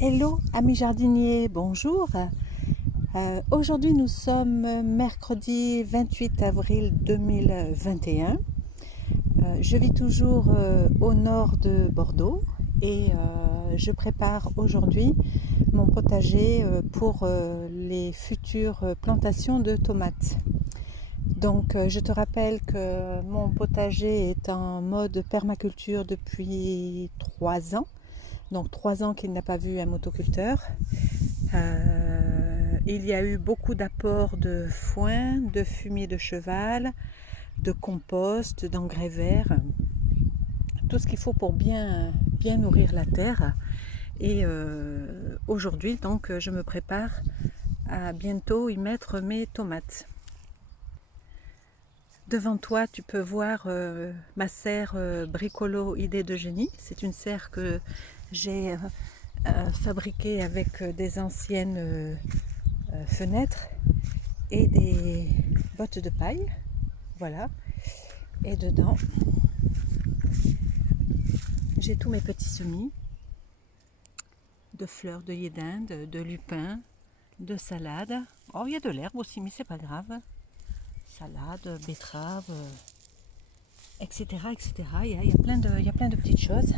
Hello amis jardiniers, bonjour. Aujourd'hui nous sommes mercredi 28 avril 2021. Je vis toujours au nord de Bordeaux et je prépare aujourd'hui mon potager pour les futures plantations de tomates. Donc je te rappelle que mon potager est en mode permaculture depuis 3 ans. Donc 3 ans qu'il n'a pas vu un motoculteur. Il y a eu beaucoup d'apports de foin, de fumier de cheval, de compost, d'engrais verts, tout ce qu'il faut pour bien nourrir la terre. Et aujourd'hui, donc, je me prépare à bientôt y mettre mes tomates. Devant toi, tu peux voir ma serre Bricolo Idée de Génie. C'est une serre que j'ai fabriquée avec des anciennes fenêtres et des bottes de paille. Voilà. Et dedans, j'ai tous mes petits semis de fleurs d'œillet d'Inde, de lupin, de salade. Oh, il y a de l'herbe aussi, mais c'est pas grave. Salade, betterave, etc., etc. Il y a plein de petites choses.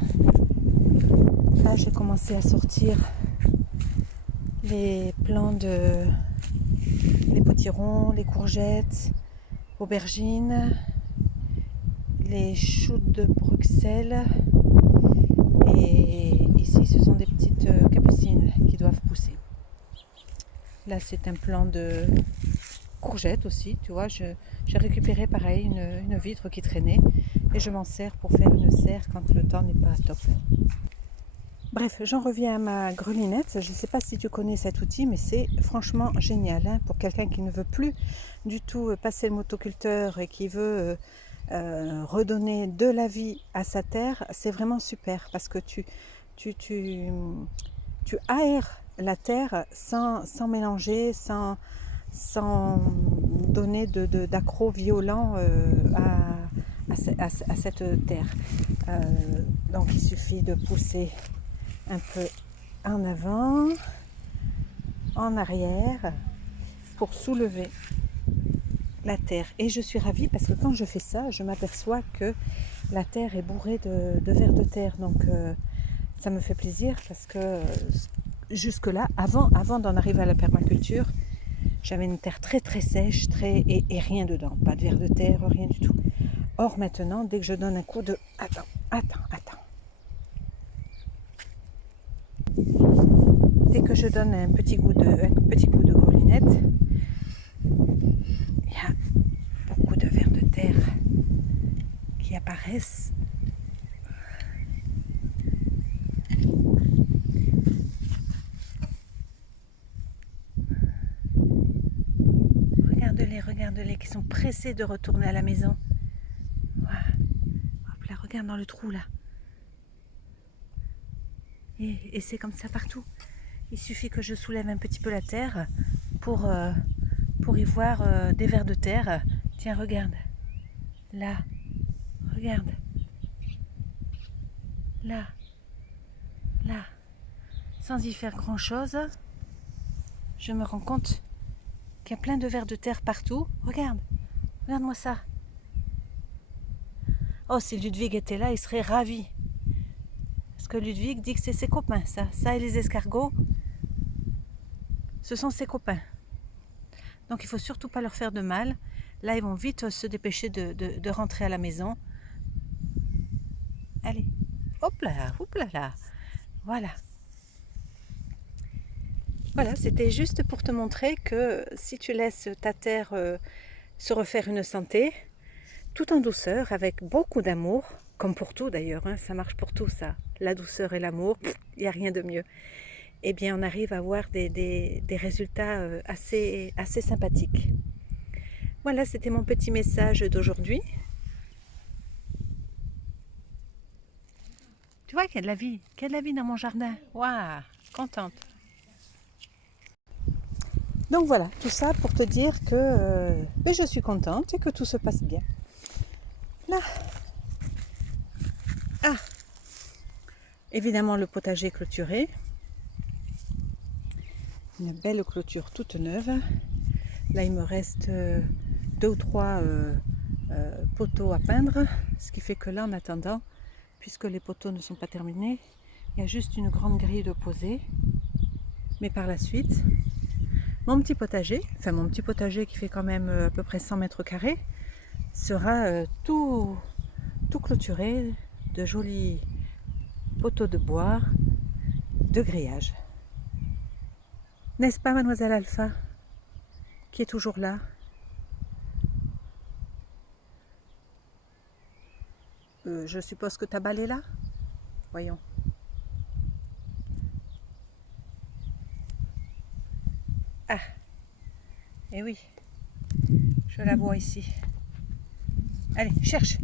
Là, j'ai commencé à sortir les plants de les potirons, les courgettes, aubergines, les choux de Bruxelles. Et ici, ce sont des petites capucines qui doivent pousser. Là, c'est un plant de courgettes aussi, tu vois. J'ai récupéré pareil une vitre qui traînait et je m'en sers pour faire une serre quand le temps n'est pas top. Bref, j'en reviens à ma grelinette. Je ne sais pas si tu connais cet outil, mais c'est franchement génial hein, pour quelqu'un qui ne veut plus du tout passer le motoculteur et qui veut redonner de la vie à sa terre. C'est vraiment super parce que tu aères la terre sans mélanger, sans donner d'accros violents à cette terre. Donc il suffit de pousser un peu en avant, en arrière, pour soulever la terre. Et je suis ravie parce que quand je fais ça, je m'aperçois que la terre est bourrée de vers de terre. Donc ça me fait plaisir parce que jusque-là, avant d'en arriver à la permaculture, j'avais une terre très très sèche et rien dedans. Pas de vers de terre, rien du tout. Or maintenant, dès que je donne un coup de... Attends. Dès que je donne un petit coup de grelinette, il y a beaucoup de vers de terre qui apparaissent. Regarde-les, qui sont pressés de retourner à la maison. Voilà. Hop là, regarde dans le trou là. Et c'est comme ça partout. Il suffit que je soulève un petit peu la terre pour y voir des vers de terre. Tiens, regarde. Là. Regarde. Là. Là. Sans y faire grand chose, je me rends compte qu'il y a plein de vers de terre partout. Regarde-moi ça. Oh, si Ludwig était là, il serait ravi. Parce que Ludwig dit que c'est ses copains, ça. Ça et les escargots, ce sont ses copains. Donc il ne faut surtout pas leur faire de mal. Là, ils vont vite se dépêcher de rentrer à la maison. Allez, hop là. Voilà. Voilà, c'était juste pour te montrer que si tu laisses ta terre se refaire une santé, tout en douceur, avec beaucoup d'amour, comme pour tout d'ailleurs, hein, ça marche pour tout ça, la douceur et l'amour, il n'y a rien de mieux. Eh bien, on arrive à avoir des résultats assez sympathiques. Voilà, c'était mon petit message d'aujourd'hui. Tu vois qu'il y a de la vie dans mon jardin. Waouh, contente. Donc voilà, tout ça pour te dire que je suis contente et que tout se passe bien. Là. Ah, évidemment le potager clôturé. Une belle clôture toute neuve. Là, il me reste 2 ou 3 poteaux à peindre, ce qui fait que là, en attendant, puisque les poteaux ne sont pas terminés, il y a juste une grande grille de poser. Mais par la suite, mon petit potager qui fait quand même à peu près 100 mètres carrés, sera tout clôturé de jolis poteaux de bois, de grillage. N'est-ce pas, mademoiselle Alpha, qui est toujours là? Je suppose que ta balle est là? Voyons. Ah, eh oui, je la vois ici. Allez, cherche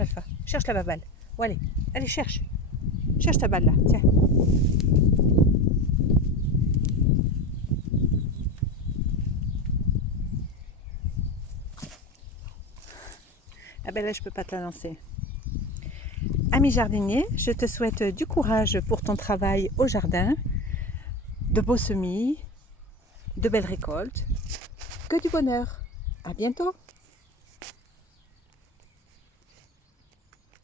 Alpha, cherche la balle. Oh, allez, cherche ta balle là, tiens. Ah ben là, je peux pas te la lancer. Ami jardinier, je te souhaite du courage pour ton travail au jardin, de beaux semis, de belles récoltes, que du bonheur. À bientôt.